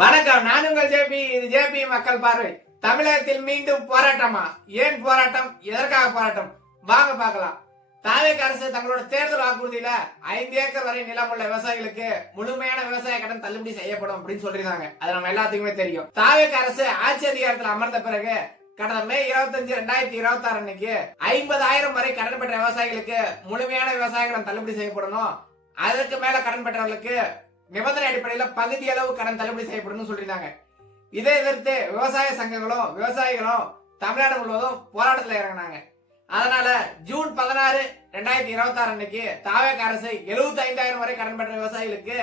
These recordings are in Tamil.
வணக்கம், நான் உங்கள் ஜேபி. இது ஜேபி மக்கள் பார்வை. தமிழகத்தில் மீண்டும் போராட்டமா? ஏன் போராட்டம்? எதற்காக போராட்டம்? வாங்க பார்க்கலாம். தாவேக அரசு தங்களோட தேர்தல் வாக்குறுதியில 5 ஏக்கர் வரை நிலம் உள்ள விவசாயிகளுக்கு முழுமையான விவசாய கடன் தள்ளுபடி செய்யப்படும் அப்படின்னு சொல்லிருந்தாங்க. அது நம்ம எல்லாத்துக்குமே தெரியும். தாவேக அரசு ஆட்சி அதிகாரத்தில் அமர்ந்த பிறகு கடந்த மே 25, 2026 அன்னைக்கு 50,000 வரை கடன் பெற்ற விவசாயிகளுக்கு முழுமையான விவசாய கடன் தள்ளுபடி செய்யப்படணும். அதற்கு மேல கடன் பெற்றவர்களுக்கு நிபந்தனை அடிப்படையில் பகுதி அளவு கடன் தள்ளுபடி செய்யப்படும் சொல்லிருந்தாங்க. இதை எதிர்த்து விவசாய சங்கங்களும் விவசாயிகளும் தமிழ்நாடு முழுவதும் போராட்டத்தில் இறங்கினாங்க. அதனால ஜூன் 16, 2026 அன்னைக்கு தாவேக அரசு 75,000 வரை கடன் பெற்ற விவசாயிகளுக்கு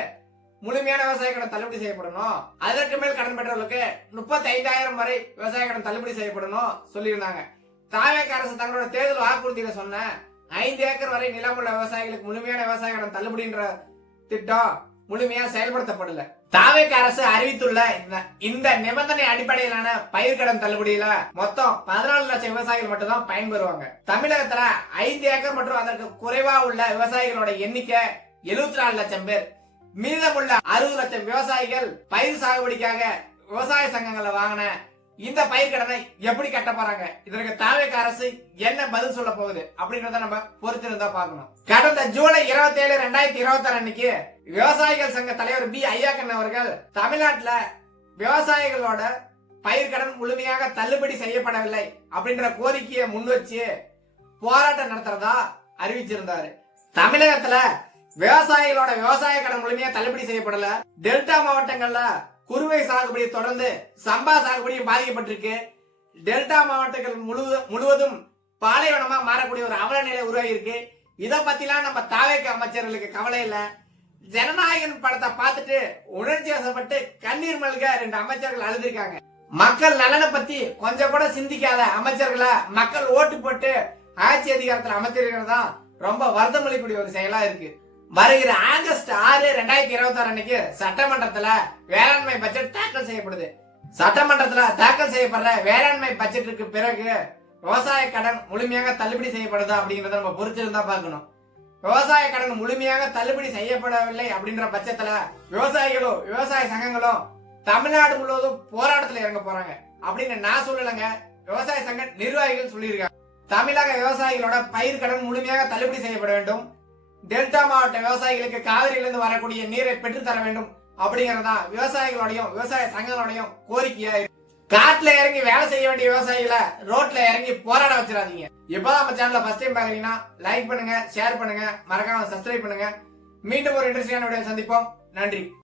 முழுமையான விவசாய கடன் தள்ளுபடி செய்யப்படணும். அதற்கு மேல் கடன் பெற்றவர்களுக்கு 35,000 வரை விவசாய கடன் தள்ளுபடி செய்யப்படணும் சொல்லியிருந்தாங்க. தாவேக அரசு தங்களோட தேர்தல் வாக்குறுதியில சொன்ன 5 ஏக்கர் வரை நிலம் உள்ள விவசாயிகளுக்கு முழுமையான விவசாய கடன் தள்ளுபடின்ற திட்டம் முழுமையா செயல்படுத்தப்படல. தாவேக அரசு அறிவித்துள்ள இந்த நிபந்தனை அடிப்படையிலான பயிர்க்கடன் தள்ளுபடியில மொத்தம் 14 லட்சம் விவசாயிகள் மட்டும் தான் பயன்பெறுவாங்க. தமிழகத்துல 5 ஏக்கர் மற்றும் அதற்கு குறைவா உள்ள விவசாயிகளோட எண்ணிக்கை 74 லட்சம் பேர். மீதமுள்ள 60 லட்சம் விவசாயிகள் பயிர் சாகுபடிக்காக விவசாய சங்கங்களை வாங்கின இந்த பயிர்க்கடனை எப்படி கட்ட போறாங்க? இதற்கு தாவேக அரசு என்ன பதில் சொல்ல போகுது அப்படின்றத நம்ம பொறுத்திருந்தா பார்க்கணும். கடந்த ஜூலை 27, 2026 அன்னைக்கு விவசாயிகள் சங்க தலைவர் பி. ஐயாக்கன் அவர்கள் தமிழ்நாட்டுல விவசாயிகளோட பயிர்க்கடன் முழுமையாக தள்ளுபடி செய்யப்படவில்லை அப்படின்ற கோரிக்கையை முன்வச்சு போராட்டம் நடத்துறதா அறிவிச்சிருந்தாரு. தமிழகத்துல விவசாயிகளோட விவசாய கடன் முழுமையா தள்ளுபடி செய்யப்படல. டெல்டா மாவட்டங்கள்ல குறுவை சாகுபடி தொடர்ந்து சம்பா சாகுபடியும் பாதிக்கப்பட்டிருக்கு. டெல்டா மாவட்டங்கள் முழுவதும் பாலைவனமா மாறக்கூடிய ஒரு அவல நிலை உருவாகி இருக்கு. இதை பத்திலாம் நம்ம தாவேக அமைச்சர்களுக்கு கவலை இல்ல. ஜனநாயகன் படத்தை பார்த்துட்டு உணர்ச்சி வசப்பட்டு கண்ணீர் மல்க 2 அமைச்சர்கள் அழுதிருக்காங்க. மக்கள் நலனை பத்தி கொஞ்சம் கூட சிந்திக்காத அமைச்சர்களை மக்கள் ஓட்டு போட்டு ஆட்சி அதிகாரத்தில் அமர்த்திருக்கிறதா ரொம்ப வருத்தம் அளிக்கக்கூடிய ஒரு செயலா இருக்கு. வருகிற ஆகஸ்ட் 6, 2026 அன்னைக்கு சட்டமன்றத்துல வேளாண்மை பட்ஜெட் தாக்கல் செய்யப்படுது. சட்டமன்றத்துல தாக்கல் செய்யப்படுற வேளாண்மை பட்ஜெட்டுக்கு பிறகு விவசாய கடன் முழுமையாக தள்ளுபடி செய்யப்படுதா அப்படிங்கறத நம்ம பொறுத்திருந்தா பார்க்கணும். விவசாய கடன் முழுமையாக தள்ளுபடி செய்யப்படவில்லை அப்படின்ற பட்சத்துல விவசாயிகளும் விவசாய சங்கங்களும் தமிழ்நாடு முழுவதும் போராட்டத்தில் இறங்க போறாங்க அப்படின்னு நான் சொல்லலங்க, விவசாய சங்க நிர்வாகிகள் சொல்லியிருக்காங்க. தமிழக விவசாயிகளோட பயிர் கடன் முழுமையாக தள்ளுபடி செய்யப்பட வேண்டும். டெல்டா மாவட்ட விவசாயிகளுக்கு காவிரியிலிருந்து வரக்கூடிய நீரை பெற்றுத்தர வேண்டும் அப்படிங்கறதா விவசாயிகளோடையும் விவசாய சங்கங்களோடையும் கோரிக்கையா இருக்கு. காட்டுல இறங்கி வேலை செய்ய வேண்டிய விவசாயிகளை ரோட்ல இறங்கி போராட வச்சிடாதீங்க. இப்பதான் நம்ம சேனலை ஃபர்ஸ்ட் டைம் பாக்குறீங்கன்னா லைக் பண்ணுங்க, ஷேர் பண்ணுங்க, மறக்காம சப்ஸ்கிரைப் பண்ணுங்க. மீண்டும் ஒரு இன்ட்ரெஸ்டிங்கான வீடியோ சந்திப்போம். நன்றி.